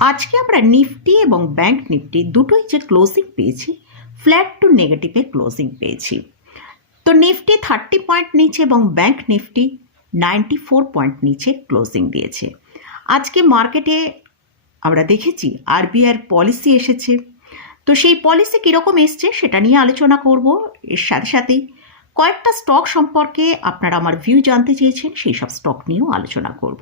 আজকে আমরা নিফটি এবং ব্যাংক নিফটি দুটোই যে ক্লোজিং পেয়েছি ফ্ল্যাট টু নেগেটিভে ক্লোজিং পেয়েছি। তো নিফটি থার্টি পয়েন্ট নিচে এবং bank nifty ninety four point নিচে ক্লোজিং দিয়েছে। আজকে মার্কেটে আমরা দেখেছি আরবিআইয়ের পলিসি এসেছে। তো সেই পলিসি কীরকম এসছে সেটা নিয়ে আলোচনা করব। এর সাথে সাথেই কয়েকটা স্টক সম্পর্কে আপনারা আমার ভিউ জানতে চেয়েছেন, সেই সব স্টক নিয়েও আলোচনা করব।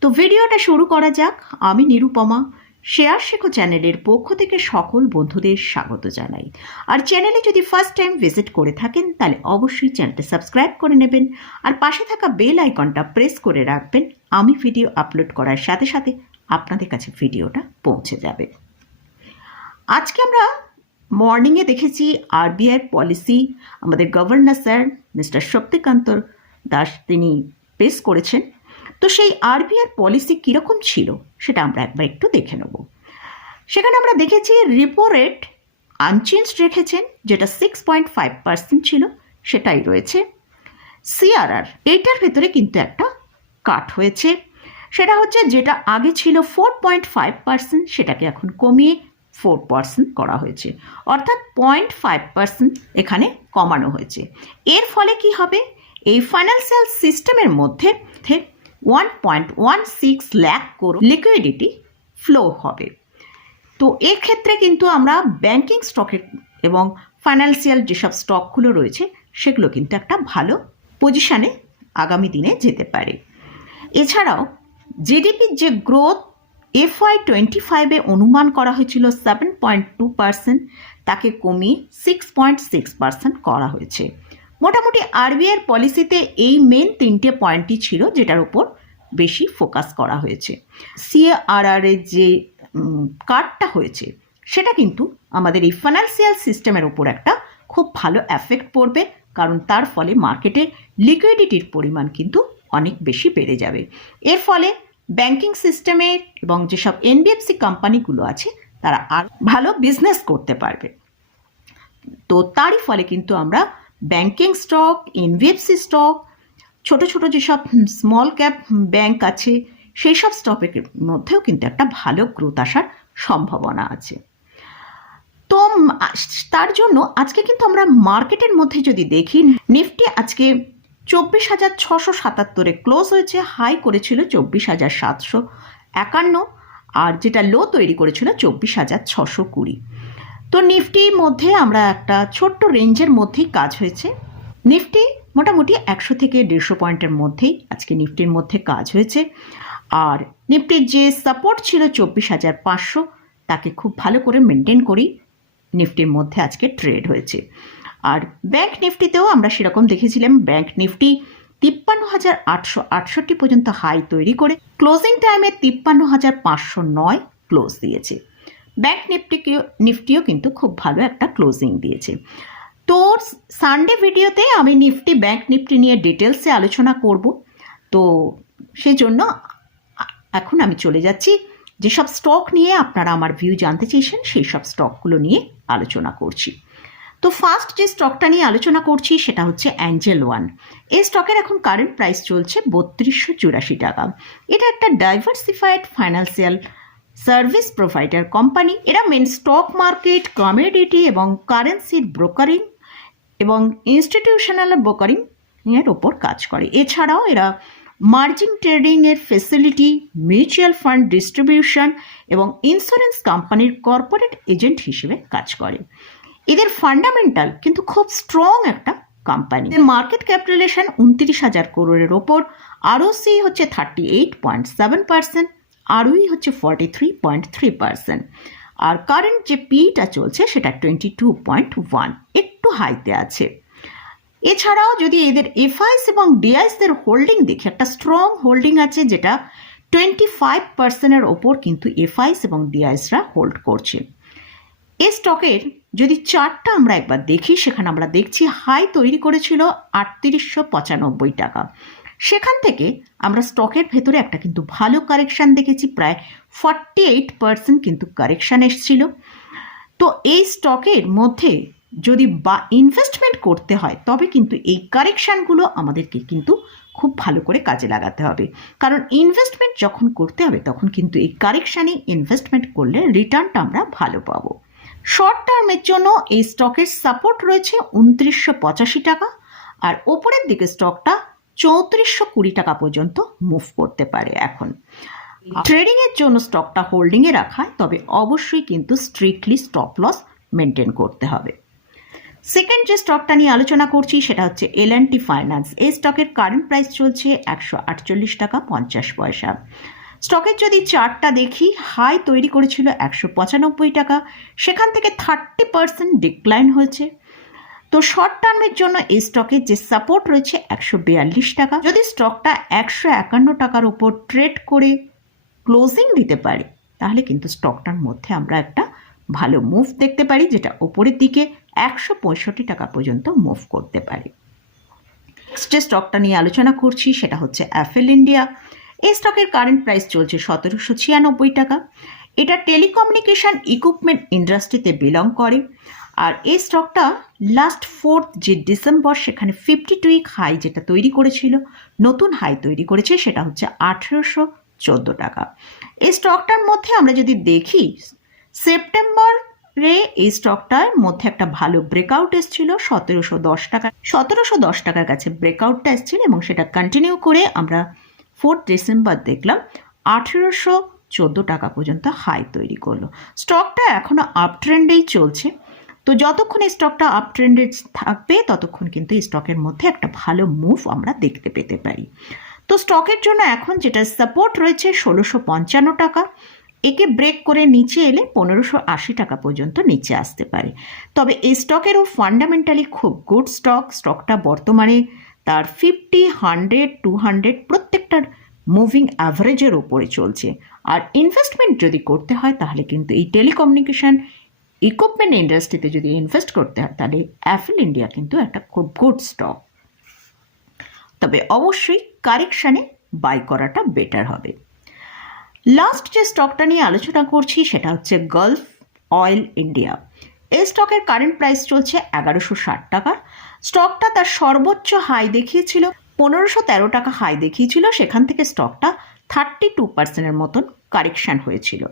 তো ভিডিওটা শুরু করা যাক। আমি নিরুপমা, শেয়ার শেখো চ্যানেলের পক্ষ থেকে সকল বন্ধুদের স্বাগত জানাই। আর চ্যানেলে যদি ফার্স্ট টাইম ভিজিট করে থাকেন, তাহলে অবশ্যই চ্যানেলটা সাবস্ক্রাইব করে নেবেন। আর পাশে থাকা বেল আইকনটা প্রেস করে রাখবেন। আমি ভিডিও আপলোড করার সাথে সাথে আপনাদের কাছে ভিডিওটা পৌঁছে যাবে। আজকে আমরা মর্নিংয়ে দেখেছি আরবিআইয়ের পলিসি। আমাদের governor sir, mister Shaktikanta Das, তিনি পেশ করেছেন। তো সেই আরবিআইয়ের পলিসি কীরকম ছিল, সেটা আমরা একবার একটু দেখে নেব। সেখানে আমরা দেখেছি রিপো রেট আনচেঞ্জ রেখেছেন, যেটা সিক্স পয়েন্ট ফাইভ পার্সেন্ট ছিল, সেটাই রয়েছে। সিআরআর এইটার ভেতরে কিন্তু একটা কাট হয়েছে। সেটা হচ্ছে যেটা আগে ছিল ফোর পয়েন্ট ফাইভ পার্সেন্ট সেটাকে এখন কমিয়ে ফোর পার্সেন্ট করা হয়েছে। অর্থাৎ পয়েন্ট ফাইভ পার্সেন্ট এখানে কমানো হয়েছে। এর ফলে কি হবে? এই ফাইন্যান্সিয়াল সিস্টেমের মধ্যে one point one six lakh crore liquidity flow হবে। তো এক্ষেত্রে কিন্তু আমরা ব্যাংকিং স্টকের এবং ফাইন্যান্সিয়াল যেসব স্টকগুলো রয়েছে, সেগুলো কিন্তু একটা ভালো পজিশানে আগামী দিনে যেতে পারে। এছাড়াও জিডিপির যে গ্রোথ এফআই টোয়েন্টি ফাইভে অনুমান করা হয়েছিল সেভেন পয়েন্ট টু পার্সেন্ট তাকে কমিয়ে সিক্স পয়েন্ট সিক্স পার্সেন্ট করা হয়েছে। মোটামুটি আরবিআইয়ের পলিসিতে এই মেন তিনটে পয়েন্টই ছিল যেটার উপর বেশি ফোকাস করা হয়েছে। সিএআরআর এর যে কার্ডটা হয়েছে, সেটা কিন্তু আমাদের এই ফাইন্যান্সিয়াল সিস্টেমের উপর একটা খুব ভালো এফেক্ট পড়বে, কারণ তার ফলে মার্কেটে লিকুইডিটির পরিমাণ কিন্তু অনেক বেশি বেড়ে যাবে। এর ফলে ব্যাংকিং সিস্টেমের এবং যেসব এনবিএফসি কোম্পানিগুলো আছে, তারা আর ভালো বিজনেস করতে পারবে। তো তারই ফলে কিন্তু আমরা ব্যাংকিং স্টক এনবিএফসি স্টক, ছোট ছোট যেসব স্মল ক্যাপ ব্যাংক আছে সেই সব স্টকের মধ্যেও কিন্তু একটা ভালো গ্রোথ আসার সম্ভাবনা আছে। তো তার জন্য আজকে কিন্তু আমরা মার্কেটের মধ্যে যদি দেখি, নিফটি আজকে চব্বিশ হাজার ছশো সাতাত্তরে ক্লোজ হয়েছে, হাই করেছিল চব্বিশ হাজার সাতশো একান্ন, আর যেটা লো তৈরি করেছিল চব্বিশ হাজার ছশো কুড়ি। তো নিফটির মধ্যে আমরা একটা ছোট্ট রেঞ্জের মধ্যেই কাজ হয়েছে। নিফটি মোটামুটি একশো থেকে দেড়শো পয়েন্টের মধ্যেই আজকে নিফটির মধ্যে কাজ হয়েছে। আর নিফটির যে সাপোর্ট ছিল চব্বিশ হাজার পাঁচশো, তাকে খুব ভালো করে মেনটেন করেই নিফটির মধ্যে আজকে ট্রেড হয়েছে। আর ব্যাংক নিফটিতেও আমরা সেরকম দেখেছিলাম ব্যাংক নিফটি তিপ্পান্ন হাজার আটশো আটষট্টি পর্যন্ত হাই তৈরি করে ক্লোজিং টাইমে তিপ্পান্ন হাজার পাঁচশো নয় ক্লোজ দিয়েছে। ব্যাংক নিফটিকেও নিফটিও কিন্তু খুব ভালো একটা ক্লোজিং দিয়েছে। তো সানডে ভিডিওতে আমি নিফটি ব্যাংক নিফটি নিয়ে ডিটেলসে আলোচনা করব। তো সেই জন্য এখন আমি চলে যাচ্ছি। যেসব স্টক নিয়ে আপনারা আমার ভিউ জানতে চেয়েছেন, সেই সব স্টকগুলো নিয়ে আলোচনা করছি। তো ফার্স্ট যে স্টকটা নিয়ে আলোচনা করছি সেটা হচ্ছে অ্যাঞ্জেল ওয়ান এই স্টকের এখন কারেন্ট প্রাইস চলছে বত্রিশশো চুরাশি টাকা। এটা একটা diversified financial service provider company এরা মেন স্টক মার্কেট কমোডিটি এবং কারেন্সির ব্রোকারিং এবং ইনস্টিটিউশনাল ব্রোকারিং এর ওপর কাজ করে। এছাড়াও এরা মার্জিন ট্রেডিংয়ের ফেসিলিটি মিউচুয়াল ফান্ড ডিস্ট্রিবিউশন এবং ইন্স্যুরেন্স কোম্পানির কর্পোরেট এজেন্ট হিসেবে কাজ করে। এদের ফান্ডামেন্টাল কিন্তু খুব স্ট্রং একটা কোম্পানি মার্কেট ক্যাপিটালেশন উনত্রিশ হাজার করোড়ের ওপর। আরও আরওসি হচ্ছে thirty eight point seven percent ROE হচ্ছে forty three point three percent আর কারেন্ট যে পিটা চলছে সেটা টোয়েন্টি টু পয়েন্ট ওয়ান একটু হাইতে আছে। এছাড়াও যদি এদের এফআইস এবং ডিআইসদের হোল্ডিং দেখি, একটা স্ট্রং হোল্ডিং আছে যেটা টোয়েন্টি ফাইভ পার্সেন্টের ওপর কিন্তু এফআইস এবং ডিআইসরা হোল্ড করছে। এ স্টকের যদি চারটা আমরা একবার দেখি, সেখানে আমরা দেখছি হাই তৈরি করেছিল আটত্রিশশো পঁচানব্বই টাকা। সেখান থেকে আমরা স্টকের ভেতরে একটা কিন্তু ভালো কারেকশান দেখেছি, প্রায় ফর্টি এইট পার্সেন্ট কিন্তু কারেকশান এসছিল। তো এই স্টকের মধ্যে যদি বা ইনভেস্টমেন্ট করতে হয়, তবে কিন্তু এই কারেকশানগুলো আমাদেরকে কিন্তু খুব ভালো করে কাজে লাগাতে হবে। কারণ ইনভেস্টমেন্ট যখন করতে হবে, তখন কিন্তু এই কারেকশানে ইনভেস্টমেন্ট করলে রিটার্নটা আমরা ভালো পাবো। শর্ট টার্মের জন্য এই স্টকের সাপোর্ট রয়েছে উনত্রিশশো পঁচাশি টাকা আর ওপরের দিকে স্টকটা চৌত্রিশশো কুড়ি টাকা পর্যন্ত মুভ করতে পারে এখন। ট্রেডিং এর জন্য স্টকটা হোল্ডিং এ রাখা তবে অবশ্যই কিন্তু স্ট্রিক্টলি স্টপ লস মেনটেন করতে হবে। সেকেন্ড যে স্টকটা নিয়ে আলোচনা করছি, সেটা হচ্ছে এল টি ফাইন্যান্স এই স্টকের কারেন্ট প্রাইস চলছে একশো আটচল্লিশ টাকা পঞ্চাশ পয়সা। স্টকের যদি চার্টটা দেখি হাই তৈরি করেছিল একশো পঁচানব্বই টাকা, সেখান থেকে থার্টি পার্সেন্ট ডিক্লাইন হয়েছে। তো শর্ট টার্মের জন্য এই স্টকের যে সাপোর্ট রয়েছে, একশো বিয়াল্লিশ টাকা। যদি স্টকটা একশো একান্ন টাকার ওপর ট্রেড করে ক্লোজিং দিতে পারে, তাহলে কিন্তু স্টকটার মধ্যে আমরা একটা ভালো মুভ দেখতে পারি, যেটা ওপরের দিকে একশো পঁয়ষট্টি টাকা পর্যন্ত মুভ করতে পারে। নেক্সট যে স্টকটা নিয়ে আলোচনা করছি, সেটা হচ্ছে অ্যাফেল ইন্ডিয়া এই স্টকের কারেন্ট প্রাইস চলছে সতেরোশো ছিয়ানব্বই টাকা। এটা টেলিকমিউনিকেশন ইকুইপমেন্ট ইন্ডাস্ট্রিতে বিলং করে। আর এই স্টকটা লাস্ট ফোর্থ যে ডিসেম্বর সেখানে ফিফটি টু উইক হাই যেটা তৈরি করেছিল, নতুন হাই তৈরি করেছে, সেটা হচ্ছে আঠেরোশো চোদ্দ টাকা। এই স্টকটার মধ্যে আমরা যদি দেখি সেপ্টেম্বর সেপ্টেম্বরে এই স্টকটার মধ্যে একটা ভালো ব্রেকআউট এসেছিল, সতেরোশো দশ টাকা। সতেরোশো দশ টাকার কাছে ব্রেকআউটটা এসেছিল এবং সেটা কন্টিনিউ করে আমরা ফোর্থ ডিসেম্বর দেখলাম আঠেরোশো চোদ্দ টাকা পর্যন্ত হাই তৈরি করল। স্টকটা এখনও আপ ট্রেন্ডেই চলছে। তো যতক্ষণ এই স্টকটা আপ ট্রেন্ডে থাকবে, ততক্ষণ কিন্তু এই স্টকের মধ্যে একটা ভালো মুভ আমরা দেখতে পেতে পারি। তো স্টকের জন্য এখন যেটা সাপোর্ট রয়েছে ষোলোশো পঞ্চান্ন টাকা। একে ব্রেক করে নিচে এলে পনেরোশো আশি টাকা পর্যন্ত নিচে আসতে পারে। তবে এই স্টকেরও ফান্ডামেন্টালি খুব গুড স্টক স্টকটা বর্তমানে তার ফিফটি হান্ড্রেড টু হান্ড্রেড প্রত্যেকটার মুভিং অ্যাভারেজের ওপরে চলছে। আর ইনভেস্টমেন্ট যদি করতে হয়, তাহলে কিন্তু এই টেলিকমিউনিকেশান ইকুইপমেন্ট ইন্ডাস্ট্রিতে যদি ইনভেস্ট করতে হয়, তাহলে অ্যাপেল ইন্ডিয়া কিন্তু একটা খুব গুড স্টক তবে অবশ্যই কারেকশানে বাই করাটা বেটার হবে। লাস্ট যে স্টকটা নিয়ে আলোচনা করছি, সেটা হচ্ছে গালফ অয়েল ইন্ডিয়া এই স্টকের কারেন্ট প্রাইস চলছে এগারোশো ষাট টাকা। স্টকটা তার সর্বোচ্চ হাই দেখিয়েছিল। পনেরোশো তেরো টাকা হাই দেখিয়েছিল। সেখান থেকে স্টকটা থার্টি টু পার্সেন্টের মতন কারেকশান হয়েছিল।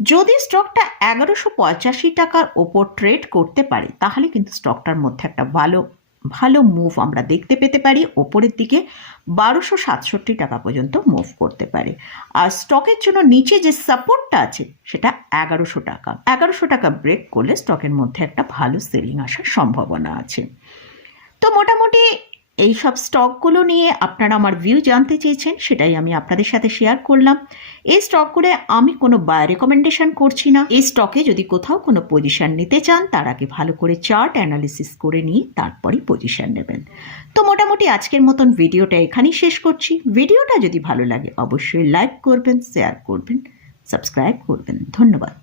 যদি স্টকটা এগারোশো পঁচাশি টাকার ওপর ট্রেড করতে পারে, তাহলে কিন্তু স্টকটার মধ্যে একটা ভালো ভালো মুভ আমরা দেখতে পেতে পারি। ওপরের দিকে বারোশো সাতষট্টি টাকা পর্যন্ত মুভ করতে পারে। আর স্টকের জন্য নিচে যে সাপোর্টটা আছে, সেটা এগারোশো টাকা। এগারোশো টাকা ব্রেক করলে স্টকের মধ্যে একটা ভালো সেলিং আসার সম্ভাবনা আছে। তো মোটামুটি এই সব স্টকগুলো নিয়ে আপনারা আমার ভিউ জানতে চেয়েছেন, সেটাই আমি আপনাদের সাথে শেয়ার করলাম। এই স্টকগুলো আমি কোনো বাই রেকমেন্ডেশন করছি না। এই স্টকে যদি কোথাও কোনো পজিশন নিতে চান, তার আগে ভালো করে চার্ট অ্যানালিসিস করে নিয়ে তারপরেই পজিশন নেবেন। তো মোটামুটি আজকের মতন ভিডিওটা এখানেই শেষ করছি। ভিডিওটা যদি ভালো লাগে, অবশ্যই লাইক করবেন শেয়ার করবেন সাবস্ক্রাইব করবেন। ধন্যবাদ।